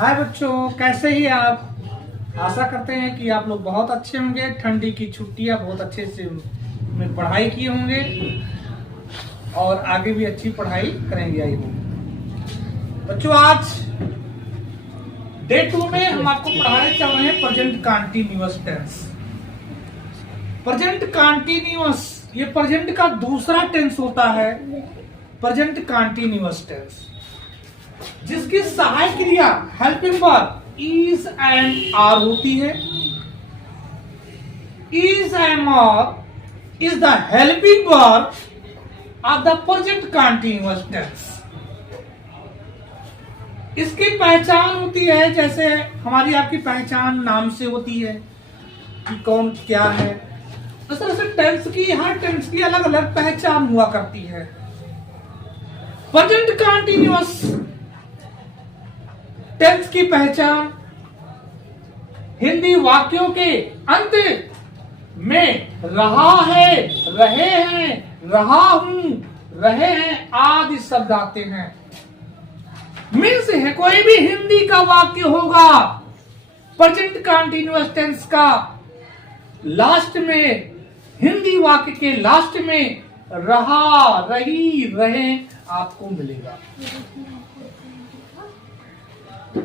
हाय बच्चों, कैसे ही आप? आशा करते हैं कि आप लोग बहुत अच्छे होंगे। ठंडी की छुट्टियां बहुत अच्छे से में पढ़ाई किए होंगे और आगे भी अच्छी पढ़ाई करेंगे। आई होंगे बच्चों। आज डे 2 में हम आपको पढ़ाने चल रहे हैं present continuous tense. Present continuous ये प्रेजेंट का दूसरा टेंस होता है। प्रेजेंट कंटीन्यूअस टेंस जिसकी सहायक क्रिया helping verb is and are होती है। Is and are is the helping verb of the present continuous tense. इसकी पहचान होती है, जैसे हमारी आपकी पहचान नाम से होती है कि कौन क्या है। इस तरह से टेंस की, हर टेंस की अलग अलग पहचान हुआ करती है। प्रेजेंट कंटीन्यूअस टेंस की पहचान हिंदी वाक्यों के अंत में रहा है, रहे हैं, रहा हूं, रहे हैं आदि शब्द आते हैं। मीन्स है कोई भी हिंदी का वाक्य होगा प्रेजेंट कंटीन्यूअस टेंस का, लास्ट में हिंदी वाक्य के लास्ट में रहा, रही, रहे आपको मिलेगा।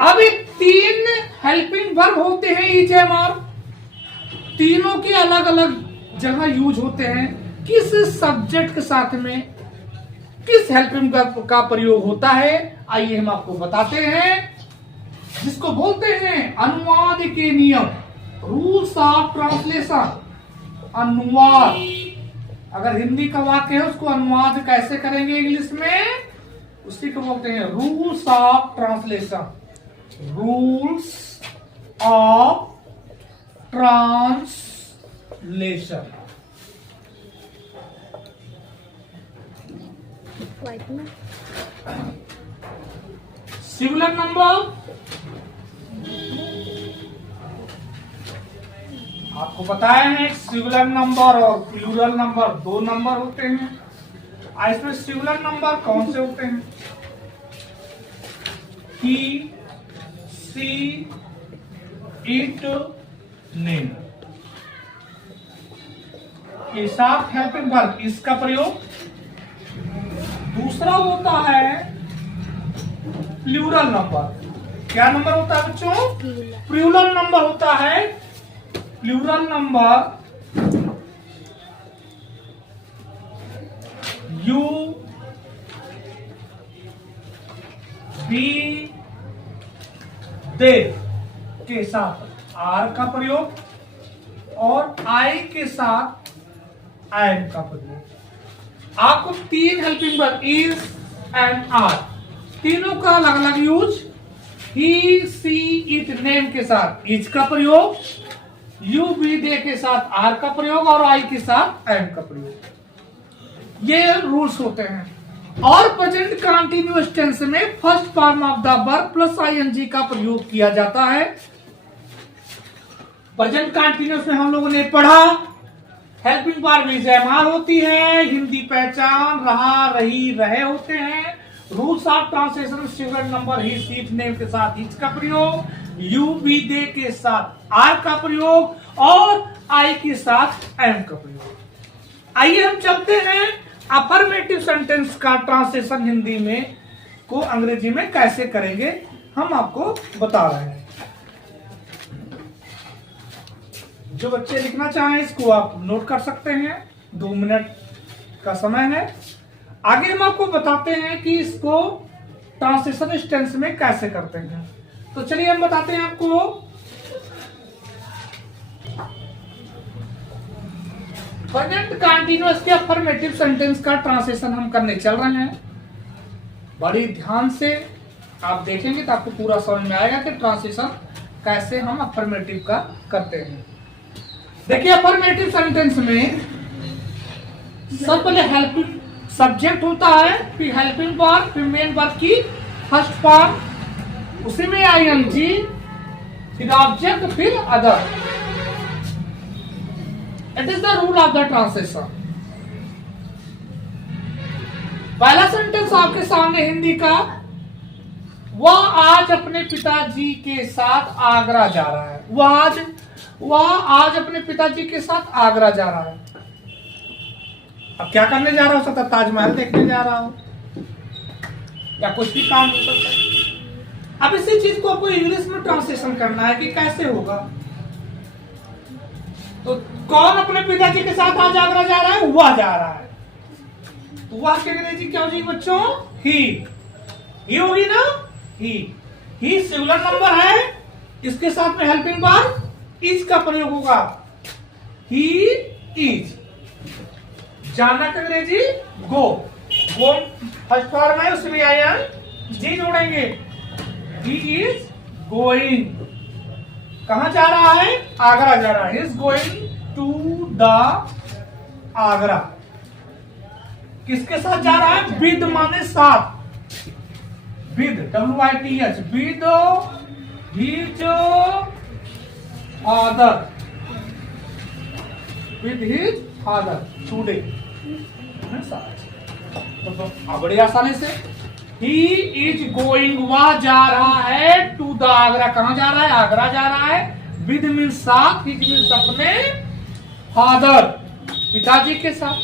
अब ये 3 हेल्पिंग वर्ब होते हैं इज एंड आर। तीनों के अलग अलग जगह यूज होते हैं। किस सब्जेक्ट के साथ में किस हेल्पिंग वर्ब का प्रयोग होता है, आइए हम आपको बताते हैं। जिसको बोलते हैं अनुवाद के नियम, रूल्स ऑफ ट्रांसलेशन। अनुवाद, अगर हिंदी का वाक्य है उसको अनुवाद कैसे करेंगे इंग्लिश में, उसी को बोलते हैं rules of translation. Rules of translation. Singular number, आपको बताया है सिंगुलर नंबर और प्लूरल नंबर 2 नंबर होते हैं। इसमें सिंगुलर नंबर कौन से होते हैं? ही, सी, इट, नेम के साथ हेल्पिंग वर्ब इसका प्रयोग। दूसरा होता है प्लूरल नंबर। क्या नंबर होता है बच्चों? प्लूरल नंबर होता है। प्लूरल नंबर यू, बी, दे के साथ आर का प्रयोग और आई के साथ एंड का प्रयोग। आपको 3 helping verb is and are, तीनों का अलग अलग use. He, she, it, name के साथ इज का प्रयोग, यू, बी, दे के साथ आर का प्रयोग और आई के साथ एंड का प्रयोग। ये रूल्स होते हैं। और प्रेजेंट कंटीन्यूअस टेंस में first form of the verb plus ING का प्रयोग किया जाता है। प्रेजेंट कंटीन्यूअस में हम लोगों ने पढ़ा helping verb is and are होती है। हिंदी पहचान रहा, रही, रहे होते हैं। Rules of translation singular number he, she, it, name के साथ इज का प्रयोग, यू, बी, दे के साथ आर का प्रयोग और आई के साथ एंड का प्रयोग। आइए हम चलते हैं अफर्मेटिव सेंटेंस का ट्रांसलेशन हिंदी में को अंग्रेजी में कैसे करेंगे, हम आपको बता रहे हैं। जो बच्चे लिखना चाहें इसको आप नोट कर सकते हैं। 2 मिनट का समय है। आगे हम आपको बताते हैं कि इसको ट्रांसलेशन टेंस में कैसे करते हैं। तो चलिए हम बताते हैं आपको। प्रेजेंट कंटीन्यूअस के अफर्मेटिव सेंटेंस का ट्रांसलेशन हम करने चल रहे हैं। बड़ी ध्यान से आप देखेंगे तो आपको पूरा समझ में आएगा कि ट्रांसलेशन कैसे हम अफर्मेटिव का करते हैं। देखिए, अफर्मेटिव सेंटेंस में सब पहले हेल्पिंग सब्जेक्ट होता है, फिर हेल्पिंग वर्ब, फिर मेन वर्ब की फर्स्ट फॉर्म, उसी में आईएनजी, फिर ऑब्जेक्ट, फिर other. It is the rule of the translation. पहला सेंटेंस आपके सामने हिंदी का वह आज अपने पिताजी के साथ आगरा जा रहा है। वह आज अपने पिताजी के साथ आगरा जा रहा है। अब क्या करने जा रहा हो सकता, ताजमहल देखने जा रहा हो या कुछ भी काम हो सकता है। अब इसी चीज को आपको इंग्लिश में ट्रांसलेशन करना है कि कैसे होगा। तो कौन अपने पिताजी के साथ आज आगरा जा रहा है, वह जा रहा है। तो वह की अंग्रेजी क्या हो जाएगी बच्चों, ही होगी ना, ही सिंगुलर नंबर है, इसके साथ में हेल्पिंग वर्ब इज का प्रयोग होगा, ही इज। जाना का अंग्रेजी गो फर्स्ट फॉर्म है, उसमें आई एन जी जोड़ेंगे। ही इज गोइंग, कहां जा रहा है, आगरा जा रहा है। Is going to the Agra, किसके साथ जा रहा है, विद माने साथ, with WITH, with his father, with his father today. तो बड़ी आसानी से ही इज गोइंग, वह जा रहा है, टू द आगरा, कहां जा रहा है, आगरा जा रहा है। विद मीन्स साथ, हिज मीन्स अपने, फादर पिताजी के साथ,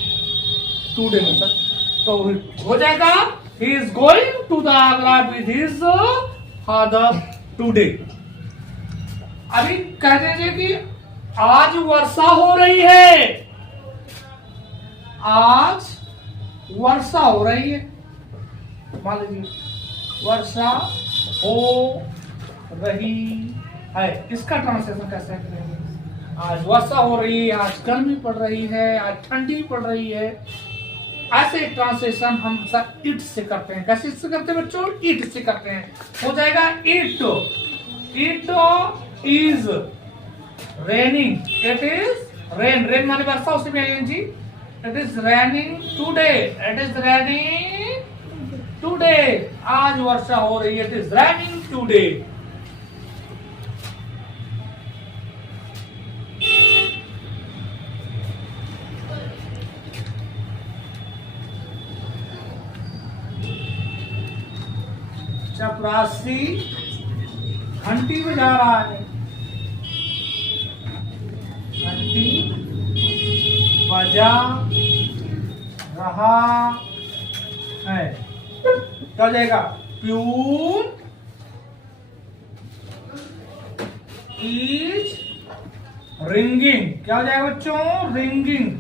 टुडे में सर। तो हो जाएगा he is going to the Agra with his father today. अभी कह दीजिए कि आज वर्षा हो रही है, आज वर्षा हो रही है, मान लीजिए वर्षा हो रही है, इसका ट्रांसलेशन कैसे करेंगे। आज वर्षा हो रही है, आज गर्मी पड़ रही है, आज ठंडी पड़ रही है। ऐसे ट्रांसलेशन हम सब इट से करते हैं। कैसे से करते हैं बच्चों, इट से करते हैं। हो जाएगा it is raining, it is rain माने वर्षा, उसी में ING. It is raining today, it is raining today, आज वर्षा हो रही है, इट इज रेनिंग टुडे। चपरासी घंटी बजा रहा है, घंटी बजा रहा है, क्या हो जाएगा, प्यून इज रिंगिंग, क्या हो जाएगा बच्चों, रिंगिंग।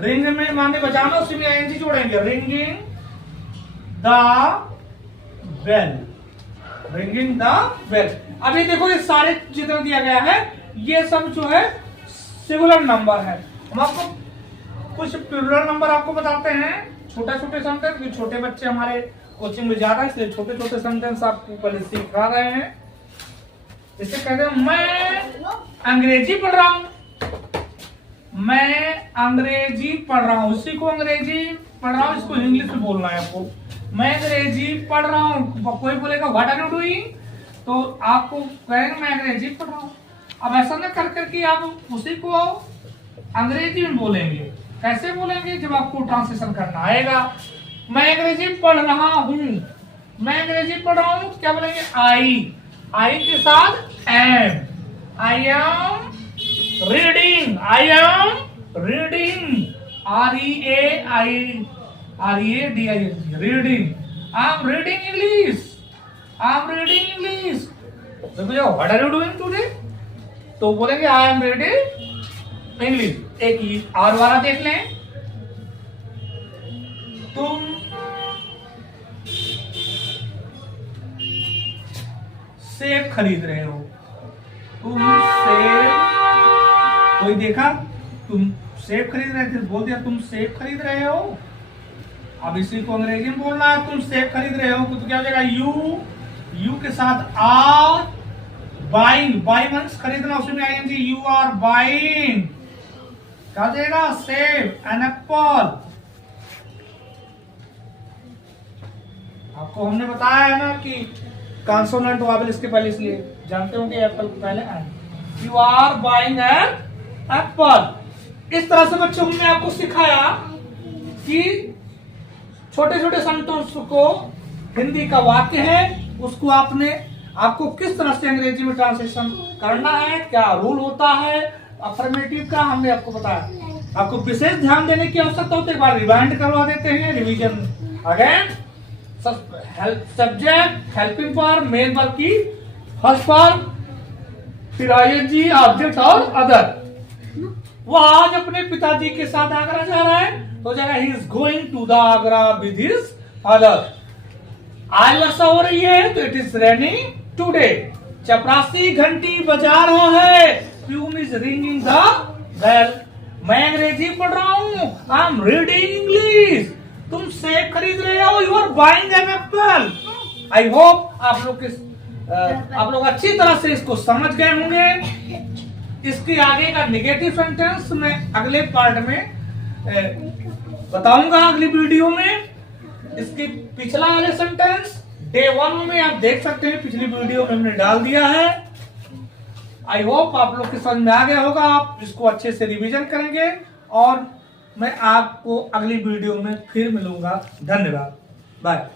रिंग में माने बजाना, उसी में आईएनजी जोड़ेंगे, ringing the bell, ringing the bell. अभी देखो ये सारे जितना दिया गया है, ये सब जो है सिंगुलर नंबर है। हम आपको कुछ प्लूरल नंबर आपको बताते हैं, छोटे छोटे सेंटेंस। छोटे बच्चे हमारे कोचिंग में ज्यादा, इसलिए छोटे छोटे सेंटेंस आपको पहले सिखा रहे हैं। जैसे कहते हैं मैं अंग्रेजी पढ़ रहा हूं, मैं अंग्रेजी पढ़ रहा हूं, उसी को अंग्रेजी पढ़ रहा हूं, इसको इंग्लिश में बोलना है आपको। मैं अंग्रेजी पढ़ रहा हूँ, कोई बोलेगा व्हाट आर यू डूइंग, तो आपको कहेंगे मैं अंग्रेजी पढ़ रहा हूँ। अब ऐसा न कर करके आप उसी को अंग्रेजी में बोलेंगे। कैसे बोलेंगे, जब आपको ट्रांसलेशन करना आएगा। मैं अंग्रेजी पढ़ रहा हूँ, मैं अंग्रेजी पढ़ रहा हूँ, क्या बोलेंगे, आई के साथ am, I am reading, I am reading, READING, reading. I'm reading English. I'm reading English. तो भैया what are you doing today? तो बोलेंगे I am reading English. एक ही और वाला देख लें, तुम सेब खरीद रहे हो, तुम सेब, कोई देखा तुम सेब खरीद रहे थे, बोल दिया तुम सेब खरीद रहे हो। अब इसी को अंग्रेजी में बोलना है, तुम सेब खरीद रहे हो, तो क्या हो जाएगा, यू के साथ आर, बाइंग, बाई मींस खरीदना, उसमें आईएनजी, यू आर बाइंग, क्या हो जाएगा, सेब एन एप्पल। आपको हमने बताया है ना कि कॉन्सोनेंट वावल इसके पहले, इसलिए जानते होंगे एप्पल के पहले an. You are buying an apple. इस तरह से बच्चों ने आपको सिखाया कि छोटे छोटे सेंटेंस को हिंदी का वाक्य है उसको आपको किस तरह से अंग्रेजी में ट्रांसलेशन करना है, क्या रूल होता है अफर्मेटिव का, हमने आपको बताया। आपको विशेष ध्यान देने की आवश्यकता होती है, एक बार रिवाइंड करवा देते हैं, revision again. Subject, helping form, main verb की फर्स्ट फॉर्म, फिर आईएनजी, ऑब्जेक्ट और अदर। वो आज अपने पिताजी के साथ आगरा जा रहा है तो जगह ही is going to the Agra with his father. आज वर्षा हो रही है तो इट इज रेनिंग टुडे। चपरासी घंटी बजा रहा है, peon is ringing the bell. मैं अंग्रेजी पढ़ रहा हूँ, आई एम रीडिंग इंग्लिश। तुम सेब खरीद रहे हो, you are buying an apple. I hope आप लोग अच्छी तरह से इसको समझ गए होंगे। इसके आगे का नेगेटिव सेंटेंस मैं अगले पार्ट में बताऊंगा, अगली वीडियो में। इसके पिछला वाले सेंटेंस डे 1 में आप देख सकते हैं, पिछली वीडियो में हमने डाल दिया है। आई होप आप लोग के समझ में आ गया होगा, आप इसको अच्छे से रिवीजन करेंगे और मैं आपको अगली वीडियो में फिर मिलूंगा। धन्यवाद, बाय।